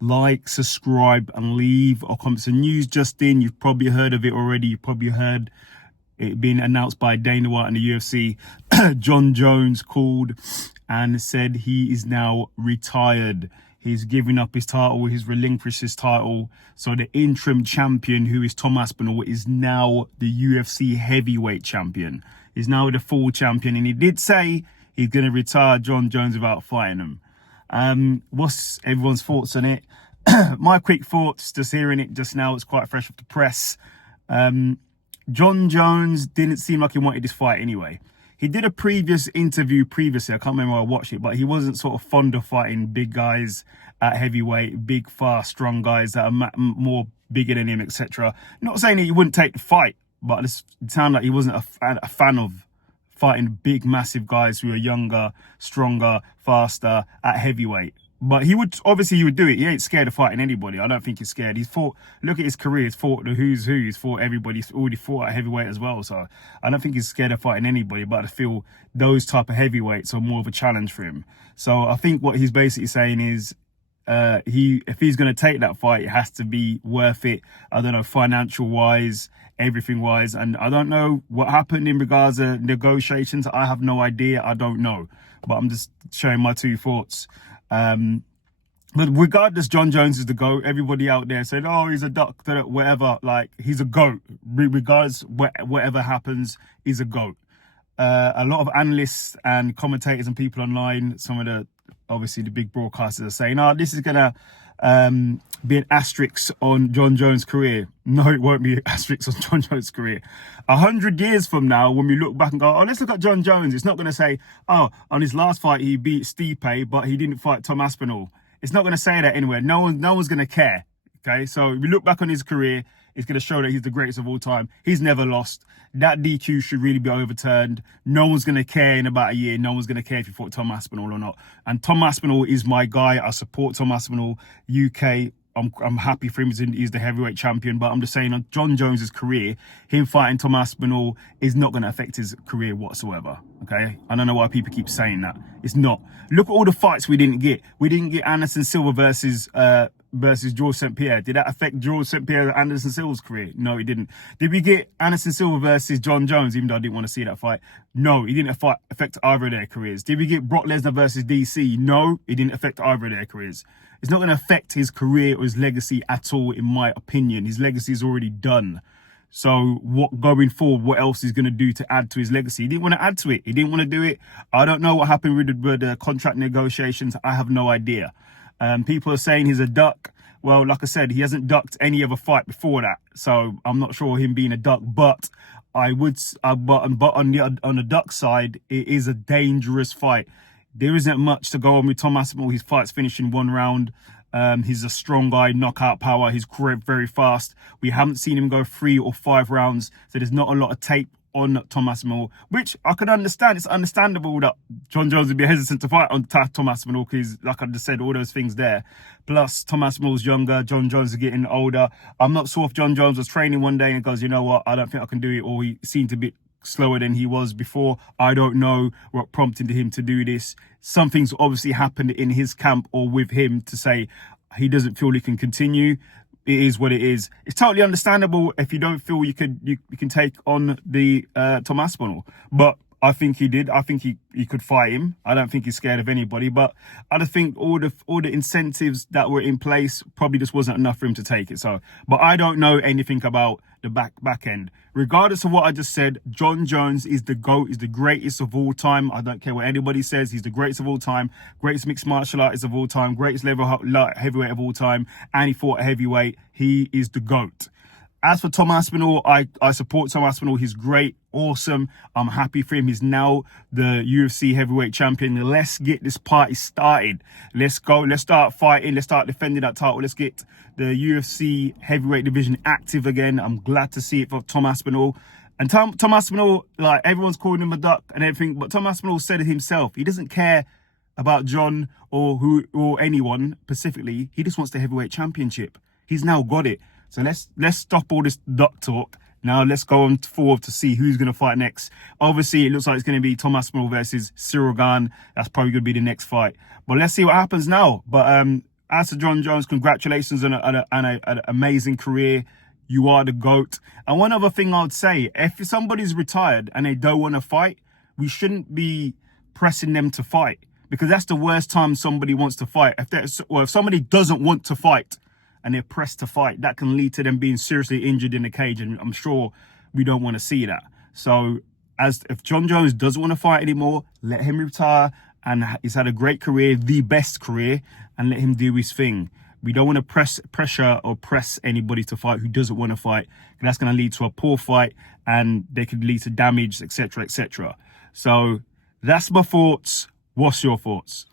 like, subscribe, and leave a comment. So news just in, you've probably heard of it already. You've probably heard it being announced by Dana White and the UFC. Jon Jones called and said he is now retired. He's giving up his title. He's relinquished his title. So the interim champion, who is Tom Aspinall, is now the UFC heavyweight champion. He's now the full champion. And he did say he's going to retire Jon Jones without fighting him. What's everyone's thoughts on it? My quick thoughts, just hearing it just now, it's quite fresh off the press. Jon Jones didn't seem like he wanted this fight anyway. He did a previous interview previously, I can't remember where I watched it, but he wasn't sort of fond of fighting big guys at heavyweight, big, fast, strong guys that are more bigger than him, etc. Not saying that he wouldn't take the fight, but it sounded like he wasn't a fan of fighting big, massive guys who are younger, stronger, faster at heavyweight. But he would do it. He ain't scared of fighting anybody. I don't think he's scared. He's fought, look at his career, he's fought the who's who, he's fought everybody, he's already fought at heavyweight as well. So I don't think he's scared of fighting anybody, but I feel those type of heavyweights are more of a challenge for him. So I think what he's basically saying is, if he's going to take that fight, it has to be worth it. I don't know, financial wise, everything wise. And I don't know what happened in regards to negotiations. I have no idea. I don't know, but I'm just sharing my two thoughts. But regardless, Jon Jones is the GOAT. Everybody out there said, oh, he's a duck, whatever. Like, he's a GOAT. Regardless, whatever happens, he's a GOAT. A lot of analysts and commentators and people online, some of the, obviously the big broadcasters, are saying, oh, this is going to be an asterisk on Jon Jones' career. No, it won't be an asterisk on Jon Jones' career. 100 years from now, when we look back and go, oh, let's look at Jon Jones, it's not going to say, oh, on his last fight, he beat Stipe, but he didn't fight Tom Aspinall. It's not going to say that anywhere. No one's going to care. Okay, so if we look back on his career, it's going to show that he's the greatest of all time. He's never lost. That DQ should really be overturned. No one's going to care in about a year. No one's going to care if you fought Tom Aspinall or not. And Tom Aspinall is my guy. I support Tom Aspinall. UK, I'm happy for him. He's the heavyweight champion. But I'm just saying, on Jon Jones's career, him fighting Tom Aspinall is not going to affect his career whatsoever. Okay, I don't know why people keep saying that. It's not. Look at all the fights we didn't get. We didn't get Anderson Silva versus George St. Pierre. Did that affect George St. Pierre and Anderson Silva's career? No, it didn't. Did we get Anderson Silva versus Jon Jones, even though I didn't want to see that fight? No, it didn't affect either of their careers. Did we get Brock Lesnar versus DC? No, it didn't affect either of their careers. It's not going to affect his career or his legacy at all, in my opinion. His legacy is already done. So what going forward, what else he's going to do to add to his legacy? He didn't want to add to it. He didn't want to do it. I don't know what happened with the contract negotiations. I have no idea. People are saying he's a duck. Well, like I said, he hasn't ducked any other fight before that. So I'm not sure him being a duck, but I would, but on the duck side, it is a dangerous fight. There isn't much to go on with Tom Aspinall. His fight's finished in one round. He's a strong guy, knockout power. He's very fast. We haven't seen him go 3 or 5 rounds. So there's not a lot of tape on Tom Aspinall, which I can understand. It's understandable that Jon Jones would be hesitant to fight on Tom Aspinall because, like I just said, all those things there. Plus, Tom Aspinall's younger. Jon Jones is getting older. I'm not sure if Jon Jones was training one day and goes, you know what, I don't think I can do it, or he seemed to be slower than he was before. I don't know what prompted him to do this. Something's obviously happened in his camp or with him to say he doesn't feel he can continue. It is what it is. It's totally understandable if you don't feel you can take on the Tom Aspinall, but I think he did. I think he could fight him. I don't think he's scared of anybody, but I just think all the incentives that were in place probably just wasn't enough for him to take it. So, but I don't know anything about the back end. Regardless of what I just said, Jon Jones is the GOAT, is the greatest of all time. I don't care what anybody says. He's the greatest of all time, greatest mixed martial artist of all time, greatest heavyweight of all time, and he fought a heavyweight. He is the GOAT. As for Tom Aspinall, I support Tom Aspinall. He's great, awesome. I'm happy for him. He's now the UFC heavyweight champion. Let's get this party started. Let's go. Let's start fighting. Let's start defending that title. Let's get the UFC heavyweight division active again. I'm glad to see it for Tom Aspinall. And Tom Aspinall, like, everyone's calling him a duck and everything, but Tom Aspinall said it himself. He doesn't care about Jon or anyone specifically. He just wants the heavyweight championship. He's now got it. So let's stop all this duck talk. Now let's go on forward to see who's going to fight next. Obviously, it looks like it's going to be Tom Aspinall versus Cyril Gane. That's probably going to be the next fight. But let's see what happens now. But As to Jon Jones, congratulations on an amazing career. You are the GOAT. And one other thing I would say, if somebody's retired and they don't want to fight, we shouldn't be pressing them to fight, because that's the worst time somebody wants to fight. If somebody doesn't want to fight and they're pressed to fight, that can lead to them being seriously injured in the cage. And I'm sure we don't want to see that. So if Jon Jones doesn't want to fight anymore, let him retire. And he's had a great career, the best career, and let him do his thing. We don't want to pressure or press anybody to fight who doesn't want to fight. That's going to lead to a poor fight, and they could lead to damage, etc., etc. So that's my thoughts. What's your thoughts?